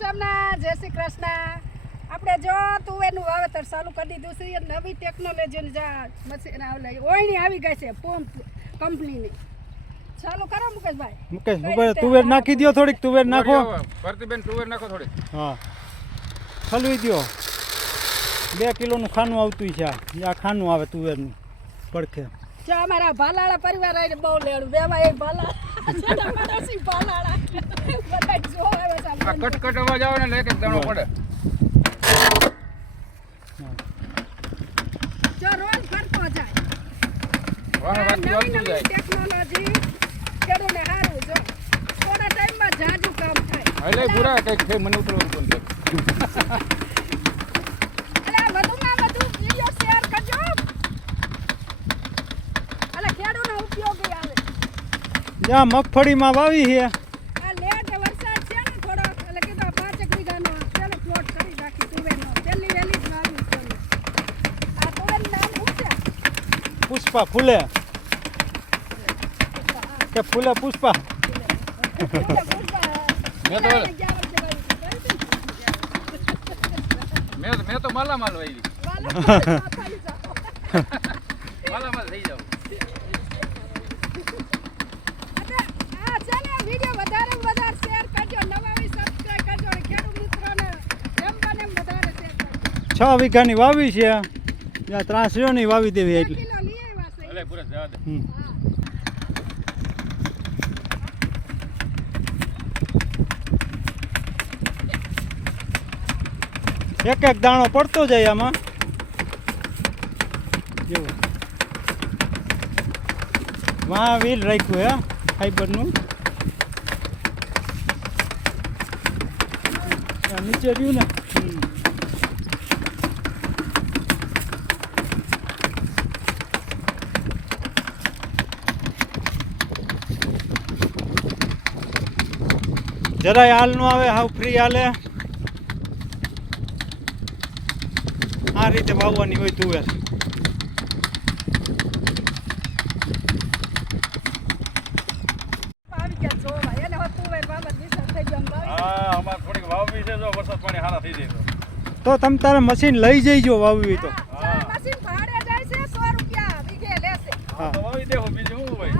સોમનાથ, જય શ્રી કૃષ્ણ. આપણે જો તુવેરનું વાવેતર ચાલુ કરી દીધું છે. નવી ટેકનોલોજીની મશીન ઓયણી આવી ગઈ છે પંપ કંપનીની. ચાલુ કરો મુકેશભાઈ. મુકેશ તુવેર નાખી દો થોડીક. તુવેર નાખો ભરતીબેન, તુવેર નાખો થોડીક. હા ખલવી દો. 2 કિલોનું ખાનું આવતું છે. આ ખાનું આવે તુવેરનું પડખે. જો અમારા ભાલાળા પરિવાર આવીને બહુ લેડું બેવા એ ભાલા ભાલાળા બધા જો આવે છે. આ કટકટ અવાજ આવે ને એક એક દાણો પડે. જો રોજ ફરતો જાય. વાહ વાહ નવી ટેકનોલોજી ખેડૂતને સારું. જો થોડા ટાઈમમાં જાજુ કામ થાય. એટલે પૂરા કઈક છે મને ઉતરવાનું પણ છે. એટલે વધુમાં વધુ વિડિયો શેર કરજો. એટલે ખેડૂતને ઉપયોગી આવે. જ્યાં મગફળીમાં વાવી છે આ લેટ વરસાદ છે ને થોડો એટલે કીધું 5 વીઘાનો પેલો પ્લોટ કરી નાખી તુવેરનો. પહેલી વહેલી જ વાવી છે. આ તુવેરનું નામ શું છે? પુષ્પા ફૂલે કે ફૂલે પુષ્પા. મેં તો માલામાલ વાવી. માલામાલ થઈ જાવ. આ છે ને વિડિયો વધારે વધારે શેર કરજો. નવા સબસ્ક્રાઇબ કરજો અને ખેડૂત મિત્રોને એમ બને એમ વધારે શેર કરજો. 6 વીઘાની વાવી છે. ત્યાં ત્રાસરીઓની વાવી દેવી એટલે. કિલો લઈ આવ્યા છે. એટલે પૂરા જવા દે. એક એક દાણો પડતો જાય આમાં. જેવું વાહ વ્હીલ રાખ્યું હે ફાઈબરનું. નીચે રહ્યું ને. જરાય હાલ નો આવે, હાવ ફ્રી હાલે. આ રીતે વાવવાની હોય તુવેર. આવી ગયા જોવા. એને હવે તુવેર બાબત વિચાર થઈ ગયો. હા અમાર થોડીક વાવવી છે. જો વરસાદ પાણી સારા થઈ જાય તો તમે તારે મશીન લઈ જઈજો વાવવી હોય તો. મશીન ભાડે જાય છે 100 રૂપિયા વીઘે લેશે. તો વાવી દેવું બીજું શું હોય.